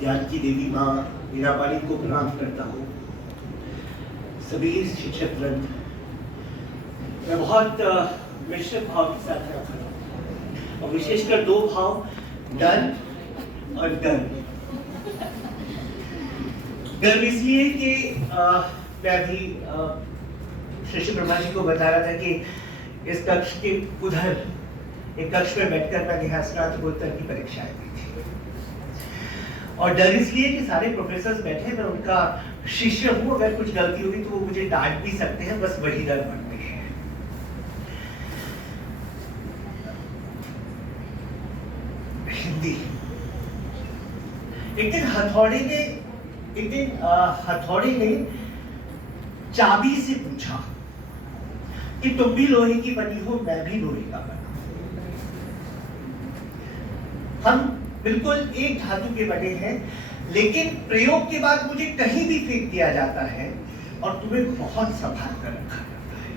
ज्ञान की देवी माँ मीराबाई को प्रणाम करता हूँ। सभी शिक्षक वृंद, मैं बहुत मिश्रित भाव के साथ रखा हूँ और विशेषकर दो भाव, डर और डर। डर इसलिए कि मैं अभी श्री ब्रह्मा जी को बता रहा था कि इस कक्ष के उधर एक कक्ष में बैठकर मैं स्नातकोत्तर की परीक्षाएं दी थी और डर इसलिए कि सारे प्रोफेसर बैठे, मैं उनका शिष्य हूं, अगर कुछ गलती होगी तो वो मुझे डांट भी सकते हैं, बस वही डर मन में है। हिंदी। एक दिन हथौड़े ने चाबी से पूछा कि तुम भी लोहे की बनी हो, मैं भी लोहे का बना। हम बिल्कुल एक धातु के बने हैं, लेकिन प्रयोग के बाद मुझे कहीं भी फेंक दिया जाता है और तुम्हें बहुत संभाल कर रखा जाता है।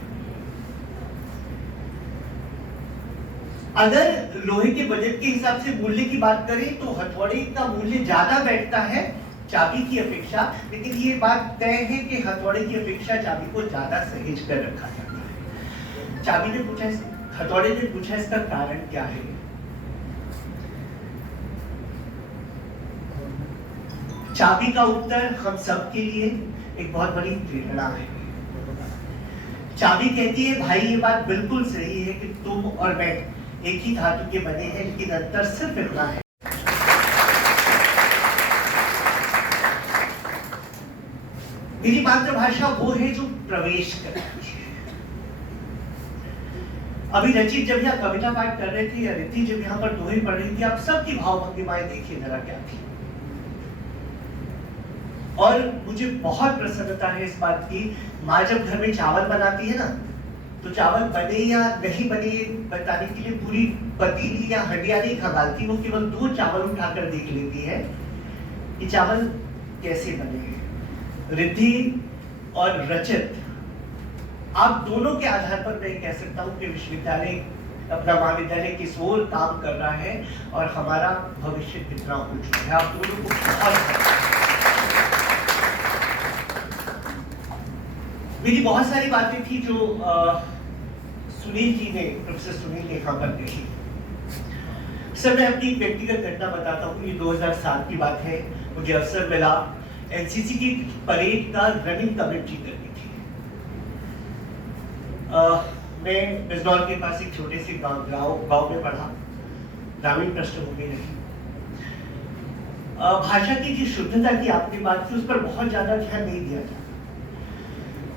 अगर लोहे के बजट के हिसाब से मूल्य की बात करें तो हथौड़े का मूल्य ज्यादा बैठता है चाबी की अपेक्षा, लेकिन ये बात तय है कि हथौड़े की अपेक्षा चाबी को ज्यादा सहेज कर रखा जाता है। हथौड़े ने पूछा इसका कारण क्या है? चाबी का उत्तर हम सब के लिए एक बहुत बड़ी प्रेरणा है। चाबी कहती है, भाई ये बात बिल्कुल सही है कि तुम और मैं एक ही धातु के बने हैं, लेकिन अंतर सिर्फ इतना है, मेरी मातृभाषा वो है जो प्रवेश करती है। अभी रचित जब यहाँ कविता पाठ कर रहे थे या रिद्धि जब यहाँ पर दोहे पढ़ रही थी, आप सबकी भाव भंगिमाएं देखिए जरा क्या थी। और मुझे बहुत प्रसन्नता है इस बात की, माँ जब घर में चावल बनाती है ना, तो चावल बने या नहीं बने बताने के लिए पूरी पतीली या हंडिया नहीं खंगालती, वो केवल 2 चावल उठाकर देख लेती है कि चावल कैसे बने हैं। रिद्धि और रचित, आप दोनों के आधार पर मैं कह सकता हूं कि विश्वविद्यालय अपना महाविद्यालय किस ओर काम कर रहा है और हमारा भविष्य कितना उज्जवल है। आप दोनों को मेरी बहुत सारी बातें थी जो सुनील जी ने, प्रोफेसर सुनील ने यहाँ पर कही। सर, मैं अपनी व्यक्तिगत घटना बताता हूँ। ये 2007 की बात है। मुझे अवसर मिला एनसीसी की परेड का रनिंग कमेंट्री करनी थी। मैं बिजनौर के पास एक छोटे से गांव में पढ़ा, ग्रामीण पृष्ठभूमि रही। भाषा की जो शुद्धता की आपने बात की, उस पर बहुत ज्यादा ध्यान नहीं दिया जाता।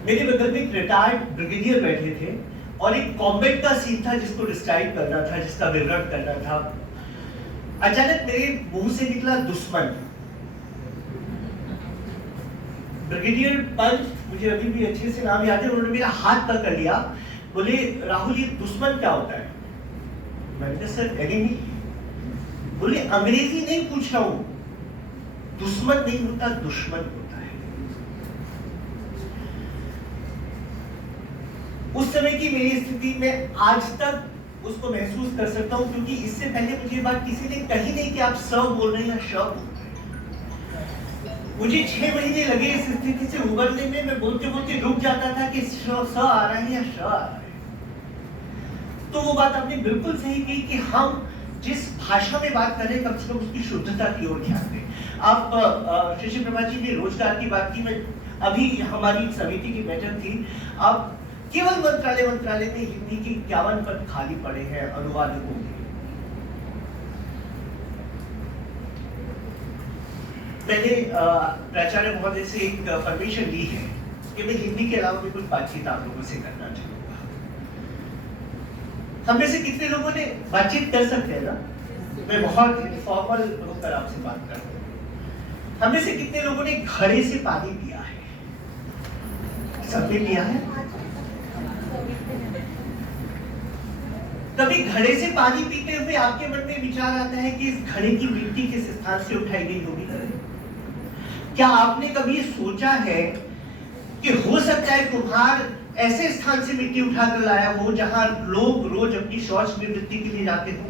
मेरे बगल में एक रिटायर्ड ब्रिगेडियर बैठे थे और एक कॉम्बैट का सीन था जिसको डिस्क्राइब करना था, जिसका विवरण करना था। अचानक मेरे मुंह से निकला दुश्मन। ब्रिगेडियर पंच, मुझे अभी भी अच्छे से नाम याद है, उन्होंने मेरा हाथ पकड़ लिया, बोले राहुल ये दुश्मन क्या होता है? मैंने कहा सर एनिमी। बोले अंग्रेजी नहीं पूछ रहा हूं, दुश्मन नहीं होता, दुश्मन होता है। उस समय की मेरी स्थिति में आज तक उसको महसूस कर सकता हूं, क्योंकि इससे पहले मुझे बात किसी ने कही नहीं कि आप स बोल रहे हैं या श बोल रहे हैं। मुझे 6 महीने लगे इस स्थिति से उबरने में। मैं बोलते बोलते रुक जाता था कि स आ रहा है या श आ रहा है। तो वो बात आपने बिल्कुल सही कही कि हम जिस भाषा में बात कर रहे हैं, कम से कम उसकी शुद्धता की ओर ध्यान दें। आप श्री ब्रह्मा जी ने रोजगार की बात की। मैं अभी हमारी समिति की बैठक थी, अब केवल मंत्रालय में हिंदी के 51 पद खाली पड़े हैं अनुवादकों के। मैंने प्राचार्य महोदय से एक परमिशन ली है कि मैं हिंदी के अलावा भी कुछ बातचीत आप लोगों से करना चाहूंगा। हम में से कितने लोगों ने बातचीत कर सकते हैं ना? मैं बहुत इनफॉर्मल होकर आपसे बात कर रहा हूँ। हम में से कितने लोगों ने घड़े से पानी पिया है? सबने पिया है? कभी घड़े से पानी पीते हुए आपके मन में विचार आता है कि इस घड़े की मिट्टी किस स्थान से उठाई गई होगी? क्या आपने कभी सोचा है कि हो सकता है कुम्हार ऐसे स्थान से मिट्टी उठाकर लाया हो जहां लोग रोज अपनी शौच निवृत्ति के लिए जाते हो?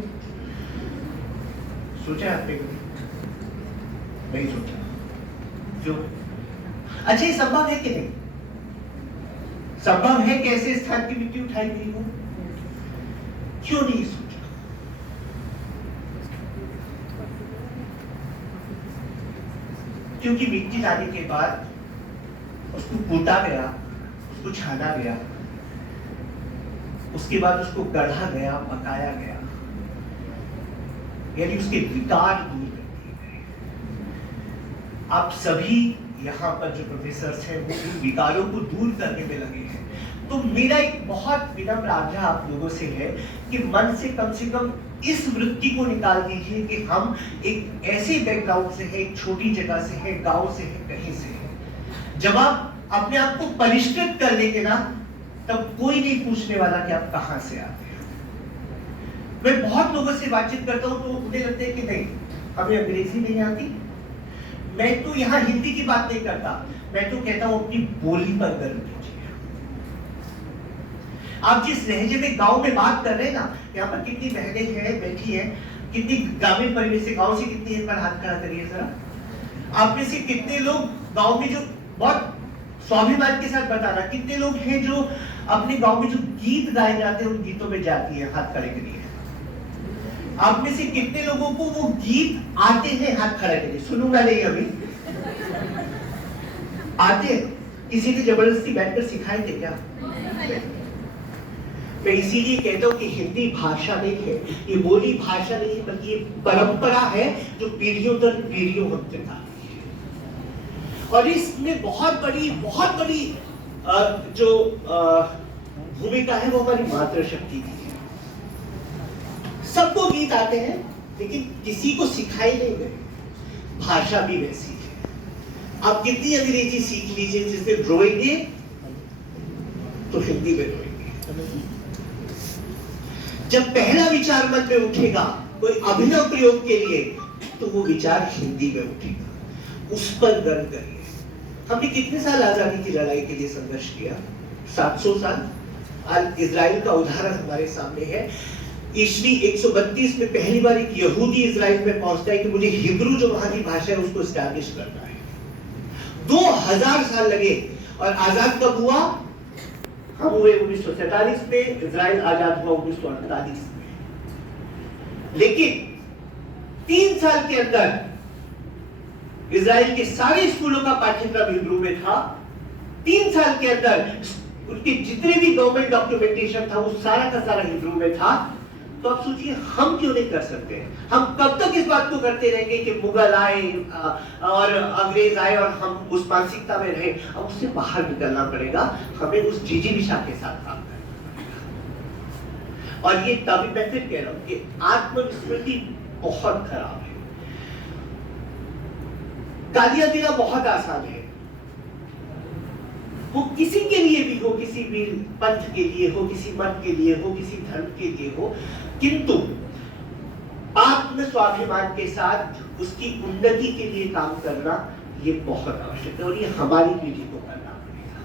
सोचा है आपने कभी? नहीं सोचा। क्यों? अच्छा, ये संभव है कि नहीं? संभव है कि ऐसे स्थान की मिट्टी उठाई गई हो? क्यों नहीं सोचा? क्योंकि मिट्टी लाने के बाद उसको कूटा गया, उसको छाना गया, उसके बाद उसको गढ़ा गया, पकाया गया, यानी उसके विकार दूर कर दिए गए। आप सभी यहाँ पर जो प्रोफेसर हैं वो इन विकारों को दूर करने में लगे हैं। तो मेरा एक बहुत विनम्र आग्रह आप लोगों से है कि मन से कम इस वृत्ति को निकाल दीजिए कि हम एक ऐसे बैकग्राउंड से है, एक छोटी जगह से है, गांव से है, कहीं से है। जब आप अपने आप को परिष्कृत कर लेंगे ना, तब कोई नहीं पूछने वाला कि आप कहां से आते हैं। मैं बहुत लोगों से बातचीत करता हूं तो उन्हें लगता है कि नहीं, हमें अंग्रेजी नहीं आती। मैं तो यहाँ हिंदी की बात नहीं करता, मैं तो कहता हूं अपनी बोली पर गर्व कीजिए। आप जिस लहजे में गांव में बात कर रहे हैं ना, यहाँ पर कितनी बहनें हैं बैठी हैं, कितनी ग्रामीण परिवेश से, गांव से कितनी है, पर हाथ खड़ा करिए जरा। आप में से कितने लोग गांव में जो बहुत स्वाभिमान के साथ बताना, कितने लोग हैं जो अपने गांव में जो गीत गाए जाते हैं उन गीतों में जाती है, हाथ खड़े करिए। आप में से कितने लोगों को वो गीत आते हैं, हाथ खड़ा करिए। सुनूंगा नहीं अभी। आते हैं? किसी ने जबरदस्ती बैठकर सिखाए थे क्या? मैं इसीलिए कहता हूं कि हिंदी भाषा नहीं है, ये बोली भाषा नहीं है, बल्कि ये परंपरा है जो पीढ़ियों दर पीढ़ियों हम चलता है। और इसमें बहुत बड़ी जो भूमिका है वो हमारी मातृशक्ति की है। सबको गीत आते हैं, लेकिन किसी को सिखाए नहीं गए। भाषा भी वैसी है। आप कितनी अंग्रेजी सीख लीजिए, जिस दिन रोएंगे तो हिंदी में रोएंगे। जब पहला विचार मन में उठेगा कोई अभिनव प्रयोग के लिए, तो वो विचार हिंदी में उठेगा। उस पर गर्व करिए। हमने कितने साल आजादी की लड़ाई के लिए संघर्ष किया? 700 साल। आज इजराइल का उदाहरण हमारे सामने है। ईस्वी 132 में पहली बार एक यहूदी इजराइल में पहुंचता है कि मुझे हिब्रू जो वहां की भाषा है उसको एस्टैब्लिश करना है। 2000 साल लगे। और आजाद कब हुआ? हम हुए 1947 में, इजराइल आजाद हुआ 1948 में। लेकिन 3 साल के अंदर इजराइल के सारे स्कूलों का पाठ्यक्रम हिब्रू में था। 3 साल के अंदर उनके जितने भी गवर्नमेंट डॉक्यूमेंटेशन था वो सारा का सारा हिब्रू में था। तो आप सोचिए हम क्यों नहीं कर सकते? हम कब तक इस बात को करते रहेंगे कि मुगल आए और अंग्रेज आए और हम उस मानसिकता में रहे? अब उससे बाहर निकलना पड़ेगा। हमें उस जिजीविषा के साथ काम करना पड़ेगा। और ये तभी मैं फिर कह रहा हूं कि आत्मविस्मृति बहुत खराब है। गालियां देना बहुत आसान है, वो किसी के लिए भी हो, किसी भी पंथ के लिए हो, किसी मत के लिए हो, किसी धर्म के लिए हो, किंतु आत्म स्वाभिमान के साथ उसकी उन्नति के लिए काम करना ये बहुत आवश्यक है। और ये हमारी पीढ़ी को करना पड़ेगा।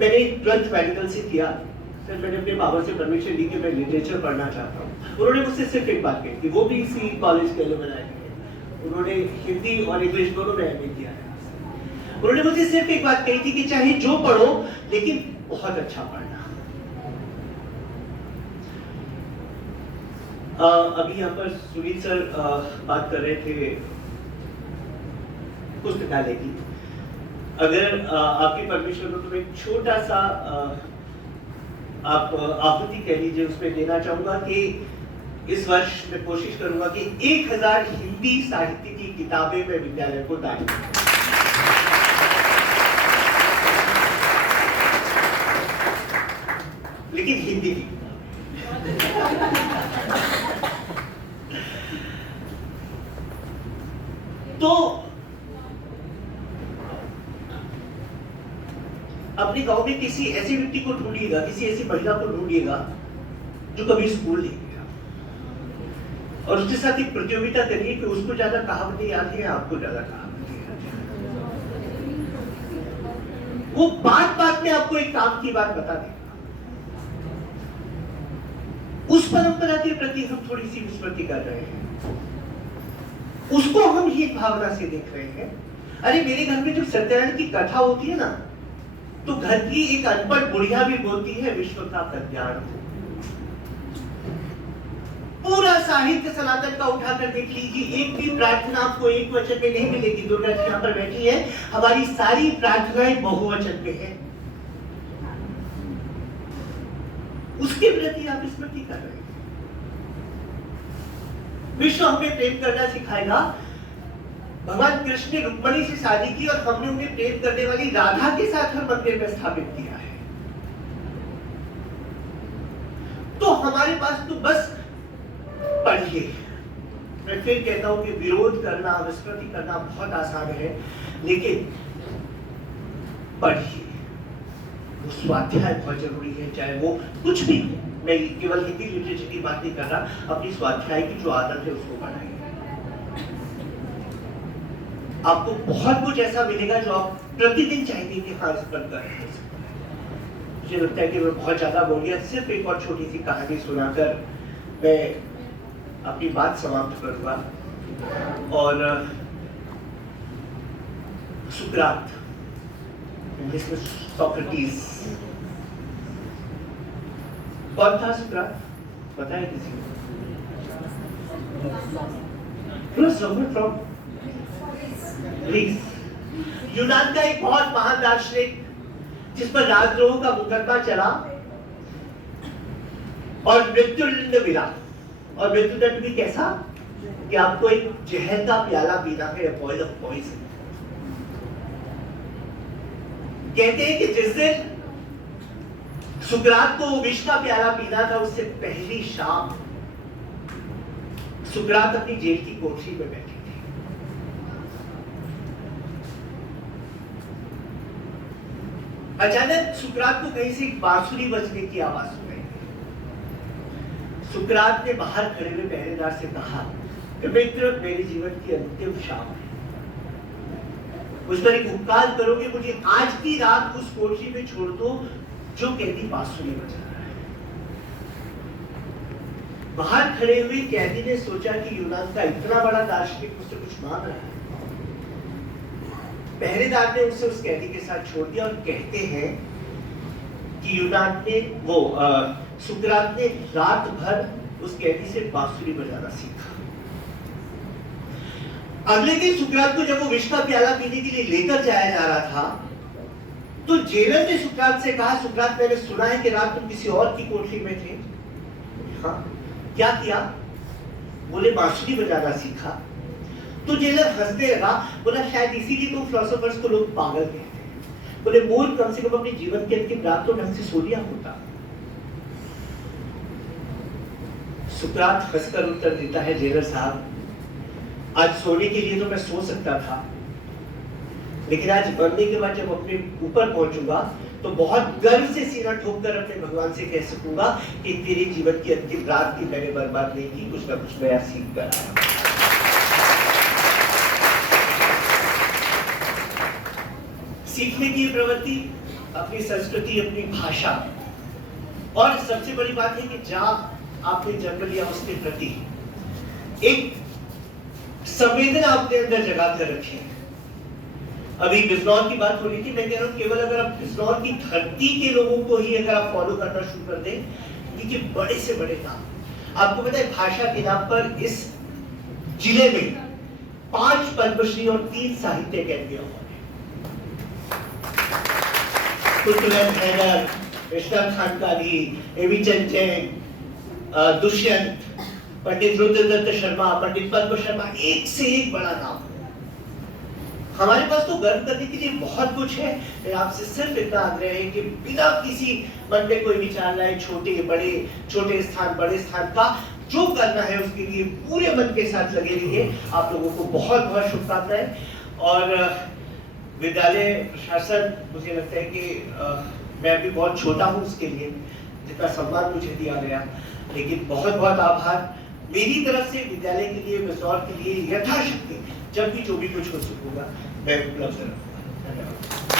मैंने 12th मेडिकल से किया। सर मैंने अपने बाबा से परमिशन ली कि मैं लिटरेचर पढ़ना चाहता हूँ। उन्होंने मुझसे सिर्फ एक बात कही थी, वो भी इसी कॉलेज के अलुमनाई में। उन्होंने हिंदी और इंग्लिश दोनों में एमए किया है। उन्होंने मुझे सिर्फ एक बात कही थी कि चाहे जो पढ़ो लेकिन बहुत अच्छा पढ़ना। अभी यहाँ पर सुनील सर बात कर रहे थे पुस्तकालय की। अगर आपकी परमिशन हो तो मैं एक छोटा सा आप आहुति कह लीजिए उसमें देना चाहूंगा कि इस वर्ष मैं कोशिश करूंगा कि 1000 हिंदी साहित्य की किताबें मैं विद्यालय को दान करूं। लेकिन हिंदी की तो अपने गांव में किसी ऐसी व्यक्ति को ढूंढिएगा, किसी ऐसी महिला को ढूंढिएगा जो कभी स्कूल नहीं गया, और उसके साथ एक प्रतियोगिता करिए कि उसको ज्यादा कहावतें याद है, आपको ज्यादा कहावतें याद है। वो बात बात में आपको एक काम की बात बता देगा। उस परंपरा के प्रति हम थोड़ी सी विस्मृति कर रहे हैं। उसको हम ही भावना से देख रहे हैं। अरे मेरे घर में जो सत्यनारायण की कथा होती है ना, तो घर की एक अनपढ़ बुढ़िया भी बोलती है विश्व का कल्याण हो। पूरा साहित्य सनातन का उठाकर देख लीजिए, एक भी प्रार्थना आपको एक वचन में नहीं मिलेगी। दुर्गा जी यहाँ पर बैठी है, हमारी सारी प्रार्थनाएं बहुवचन में है। उसके प्रति आप स्मृति कर रहे हैं। विश्व हमें प्रेम करना सिखाएगा। भगवान कृष्ण ने रुक्मिणी से शादी की और हमने उन्हें प्रेम करने वाली राधा के साथ हर मंदिर में स्थापित किया है। तो हमारे पास तो बस पढ़िए। मैं फिर कहता हूं कि विरोध करना, विस्मृति करना बहुत आसान है, लेकिन पढ़िए। वो स्वाध्याय बहुत जरूरी है, चाहे वो कुछ भी। मैं केवल हिंदी लिटरेचर की बात नहीं कर रहा, अपनी स्वाध्याय की जो आदत है उसको बढ़ाइए। आपको बहुत कुछ ऐसा मिलेगा जो आप प्रतिदिन चाहेंगे कि हाँ इस पर करें। मुझे लगता है कि मैं बहुत ज्यादा बोल गया। सिर्फ एक और छोटी सी कहानी सुनाकर मैं अपनी बात समाप्त करूंगा। और सुकरात, इंग्लिश में सोक्रेटिस। कौन था सुकरात? पता है किसी को? ग्रीस, यूनान का एक बहुत महान दार्शनिक, जिस पर राजद्रोह का मुकदमा चला और मृत्युदंड मिला। और मृत्युदंड भी कैसा कि आपको एक जहर का प्याला पीना है, बॉयल ऑफ पॉइजन। कहते हैं कि जिस दिन सुकरात को विष का प्याला पीना था, उससे पहली शाम सुकरात अपनी जेल की कोठरी में बैठे थे। अचानक सुकरात को कहीं से एक बांसुरी बजने की आवाज सुनाई। सुकरात ने बाहर खड़े हुए पहरेदार से कहा कि मित्र, मेरे जीवन की अंतिम शाम है, मुझ पर एक उपकार करोगे, मुझे आज की रात उस कोठरी में छोड़ दो जो कैदी बांसुरी बजा रहा है। बाहर खड़े हुए कैदी ने सोचा कि यूनान का इतना बड़ा दार्शनिक मुझसे कुछ मांग रहा है। पहरेदार ने उसे उस कैदी के साथ छोड़ दिया और कहते हैं कि यूनान ने सुकरात ने रात भर उस कैदी से बांसुरी बजाना सीखा। अगले दिन सुकरात को जब वो विष का प्याला पीने के लिए लेकर जाया जा रहा था, तो जेलर ने सुकरात से कहा, सुकरात, मैंने सुना है कि रात तुम किसी और की कोठरी में थे। हाँ, क्या किया? बोले बांसुरी बजाना सीखा। तो जेलर हंसने लगा, बोला शायद इसीलिए तो फिलोसोफर्स को लोग पागल कहते हैं। बोले मूल, कम से कम अपने जीवन की अंतिम रात तो ढंग से सो लिया होता। सुकरात हंसकर उत्तर देता है, जेलर साहब, आज सोने के लिए तो मैं सो सकता था, लेकिन आज मरने के बाद जब अपने ऊपर पहुंचूंगा तो बहुत गर्व से सीना ठोककर अपने भगवान से कह सकूंगा कि तेरे जीवन की अंतिम रात की मैंने बर्बाद नहीं की, कुछ ना कुछ नया सीख कर आया। सीखने की प्रवृत्ति, अपनी संस्कृति, अपनी भाषा, और सबसे बड़ी बात है कि जहां आपने जन्म लिया उसके प्रति एक संवेदना अपने अंदर जगा कर रखी है। अभी बिजनौर की बात हो रही थी, मैं कह रहा हूं केवल अगर आप बिजनौर की धरती के लोगों को ही अगर आप फॉलो करना शुरू कर दें, देखिए बड़े से बड़े नाम। आपको पता है भाषा के नाम पर इस जिले में 5 पद्मश्री और 3 साहित्य अकादमी अवार्ड है। ऋषभ खानकानी, एवी चंचन, दुष्यंत, पंडित रुद्रदत्त शर्मा, पंडित पद्म शर्मा, एक से एक बड़ा नाम। हमारे पास तो गर्व करने के लिए बहुत कुछ है। मैं आपसे सिर्फ इतना आग्रह है कि बिना किसी मन में कोई विचार लाए, छोटे बड़े, छोटे स्थान बड़े स्थान का जो करना है उसके लिए पूरे मन के साथ लगे रहिए। आप लोगों को बहुत बहुत शुभकामनाएं। और विद्यालय प्रशासन, मुझे लगता है कि मैं अभी बहुत छोटा हूँ उसके लिए जितना सम्मान मुझे दिया गया, लेकिन बहुत बहुत आभार मेरी तरफ से विद्यालय के लिए, बिजनौर के लिए। यथाशक्ति जब भी जो भी कुछ हो सकूंगा मैं उपलब्ध रहूंगा। धन्यवाद।